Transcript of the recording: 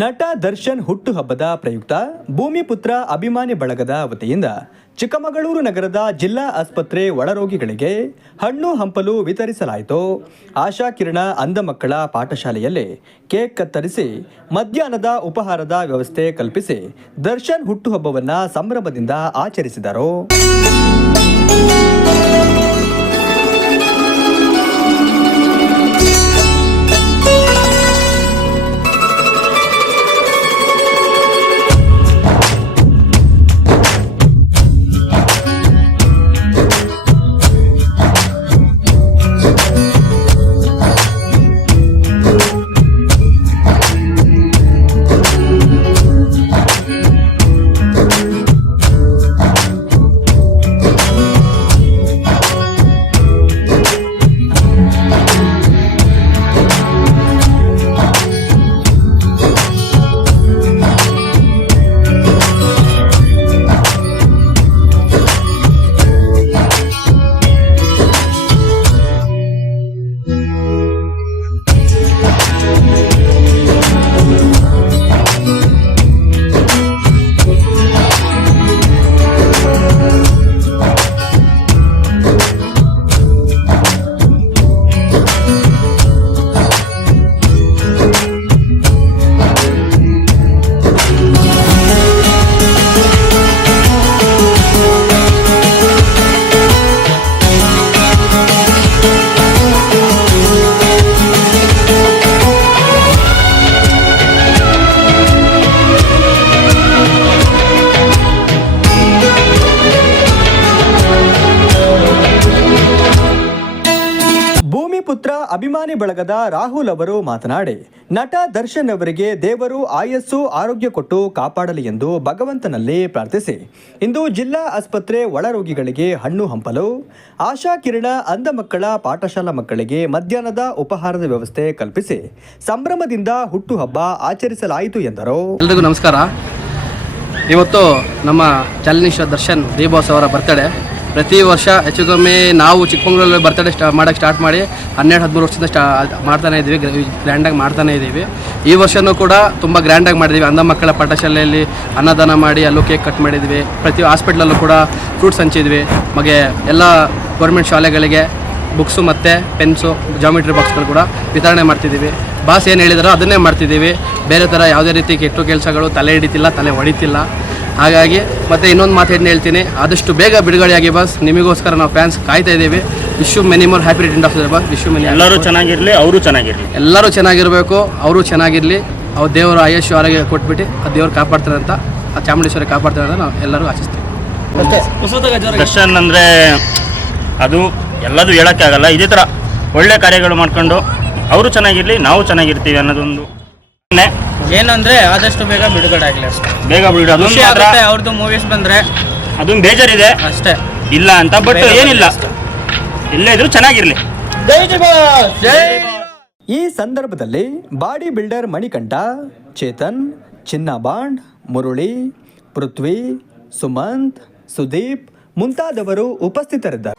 ನಟ ದರ್ಶನ್ ಹುಟ್ಟುಹಬ್ಬದ ಪ್ರಯುಕ್ತ ಭೂಮಿಪುತ್ರ ಅಭಿಮಾನಿ ಬಳಗದ ವತಿಯಿಂದ ಚಿಕ್ಕಮಗಳೂರು ನಗರದ ಜಿಲ್ಲಾ ಆಸ್ಪತ್ರೆ ಒಳರೋಗಿಗಳಿಗೆ ಹಣ್ಣು ಹಂಪಲು ವಿತರಿಸಲಾಯಿತು. ಆಶಾ ಕಿರಣ ಅಂಧ ಮಕ್ಕಳ ಪಾಠಶಾಲೆಯಲ್ಲಿ ಕೇಕ್ ಕತ್ತರಿಸಿ ಮಧ್ಯಾಹ್ನದ ಉಪಹಾರದ ವ್ಯವಸ್ಥೆ ಕಲ್ಪಿಸಿ ದರ್ಶನ್ ಹುಟ್ಟುಹಬ್ಬವನ್ನು ಸಂಭ್ರಮದಿಂದ ಆಚರಿಸಿದರು. ಭೂಮಿಪುತ್ರ ಅಭಿಮಾನಿ ಬಳಗದ ರಾಹುಲ್ ಅವರು ಮಾತನಾಡಿ, ನಟ ದರ್ಶನ್ ಅವರಿಗೆ ದೇವರು ಆಯಸ್ಸು ಆರೋಗ್ಯ ಕೊಟ್ಟು ಕಾಪಾಡಲಿ ಎಂದು ಭಗವಂತನಲ್ಲಿ ಪ್ರಾರ್ಥಿಸಿ ಇಂದು ಜಿಲ್ಲಾ ಆಸ್ಪತ್ರೆ ಒಳರೋಗಿಗಳಿಗೆ ಹಣ್ಣು ಹಂಪಲು, ಆಶಾ ಕಿರಣ ಅಂಧ ಮಕ್ಕಳ ಪಾಠಶಾಲಾ ಮಕ್ಕಳಿಗೆ ಮಧ್ಯಾಹ್ನದ ಉಪಹಾರದ ವ್ಯವಸ್ಥೆ ಕಲ್ಪಿಸಿ ಸಂಭ್ರಮದಿಂದ ಹುಟ್ಟುಹಬ್ಬ ಆಚರಿಸಲಾಯಿತು ಎಂದರು. ಎಲ್ರಿಗೂ ನಮಸ್ಕಾರ. ಇವತ್ತು ನಮ್ಮ ಚಲನಚಿತ್ರ ದರ್ಶನ್ ಬಾಸ್ ಅವರ ಬರ್ತಡೇ. ಪ್ರತಿ ವರ್ಷ ಹೆಚ್ಚು ಕಮ್ಮಿ ನಾವು ಚಿಕ್ಕಮಗಳೂರಲ್ಲಿ ಬರ್ತಡೇ ಮಾಡೋಕ್ಕೆ ಸ್ಟಾರ್ಟ್ ಮಾಡಿ 12-13 ವರ್ಷದಿಂದ ಮಾಡ್ತಾನೆ ಇದ್ದೀವಿ, ಗ್ರ್ಯಾಂಡಾಗಿ ಮಾಡ್ತಾನೆ ಇದ್ದೀವಿ. ಈ ವರ್ಷವೂ ಕೂಡ ತುಂಬ ಗ್ರ್ಯಾಂಡಾಗಿ ಮಾಡಿದ್ದೀವಿ. ಅಂಧ ಮಕ್ಕಳ ಪಾಠಶಾಲೆಯಲ್ಲಿ ಅನ್ನದಾನ ಮಾಡಿ ಅಲ್ಲೂ ಕೇಕ್ ಕಟ್ ಮಾಡಿದ್ವಿ. ಪ್ರತಿ ಹಾಸ್ಪಿಟ್ಲಲ್ಲೂ ಕೂಡ ಫ್ರೂಟ್ಸ್ ಹಂಚಿದ್ವಿ. ಮಗೆ ಎಲ್ಲ ಗೌರ್ಮೆಂಟ್ ಶಾಲೆಗಳಿಗೆ ಬುಕ್ಸು ಮತ್ತು ಪೆನ್ಸು, ಜಾಮಿಟ್ರಿ ಬಾಕ್ಸ್ಗಳು ಕೂಡ ವಿತರಣೆ ಮಾಡ್ತಿದ್ದೀವಿ. ಬಾಸ್ ಏನು ಹೇಳಿದಾರೋ ಅದನ್ನೇ ಮಾಡ್ತಿದ್ದೀವಿ. ಬೇರೆ ಥರ ಯಾವುದೇ ರೀತಿ ಕೆಟ್ಟ ಕೆಲಸಗಳು ತಲೆ ಹಿಡಿತಿಲ್ಲ, ತಲೆ ಹೊಡಿತಿಲ್ಲ. ಹಾಗಾಗಿ ಮತ್ತು ಇನ್ನೊಂದು ಮಾತೇನು ಹೇಳ್ತೀನಿ, ಆದಷ್ಟು ಬೇಗ ಬಿಡುಗಡೆಯಾಗಿ ಬಾಸ್. ನಿಮಗೋಸ್ಕರ ನಾವು ಫ್ಯಾನ್ಸ್ ಕಾಯ್ತಾ ಇದ್ದೀವಿ. Wish you many more happy returns of the day boss. Wish you many. ಎಲ್ಲರೂ ಚೆನ್ನಾಗಿರಲಿ, ಅವರು ಚೆನ್ನಾಗಿರಲಿ, ಎಲ್ಲರೂ ಚೆನ್ನಾಗಿರಬೇಕು, ಅವರು ಚೆನ್ನಾಗಿರಲಿ. ಅವ್ರು ದೇವರು ಆಯುಷ್ಯ ಆರೋಗ್ಯ ಕೊಟ್ಬಿಟ್ಟು ಆ ದೇವ್ರು ಕಾಪಾಡ್ತಾರೆ ಅಂತ, ಆ ಚಾಮುಂಡೇಶ್ವರಿ ಕಾಪಾಡ್ತಾರೆ ಅಂತ ನಾವು ಎಲ್ಲರೂ ಆಶಿಸ್ತೀವಿ. ದರ್ಶನ್ ಅಂದರೆ ಅದು ಎಲ್ಲದೂ ಹೇಳೋಕ್ಕೆ ಆಗಲ್ಲ. ಇದೇ ಥರ ಒಳ್ಳೆ ಕಾರ್ಯಗಳು ಮಾಡ್ಕೊಂಡು ಅವರು ಚೆನ್ನಾಗಿರಲಿ, ನಾವು ಚೆನ್ನಾಗಿರ್ತೀವಿ ಅನ್ನೋದೊಂದು ಏನಂದ್ರೆ ಆದಷ್ಟು ಬೇಗ ಬಿಡುಗಡೆ ಆಗಲಿ ಅಷ್ಟೇ. ಬೇಗ ಬಿಡುಗಡೆ ಆಗುತ್ತೆ. ಅವ್ರದ್ದು ಮೂವೀಸ್ ಬಂದರೆ ಅದೊಂದು ಬೇಜಾರಿದೆ ಅಷ್ಟೇ, ಇಲ್ಲ ಅಂತ. ಬಟ್ ಏನಿಲ್ಲ, ಎಲ್ಲೇ ಇದ್ರೂ ಚೆನ್ನಾಗಿರಲಿ. ಈ ಸಂದರ್ಭದಲ್ಲಿ ಬಾಡಿ ಬಿಲ್ಡರ್ ಮಣಿಕಂಠ, ಚೇತನ್, ಚಿನ್ನಬಾಂಡ್, ಮುರುಳಿ, ಪೃಥ್ವಿ, ಸುಮಂತ್, ಸುದೀಪ್ ಮುಂತಾದವರು ಉಪಸ್ಥಿತರಿದ್ದರು.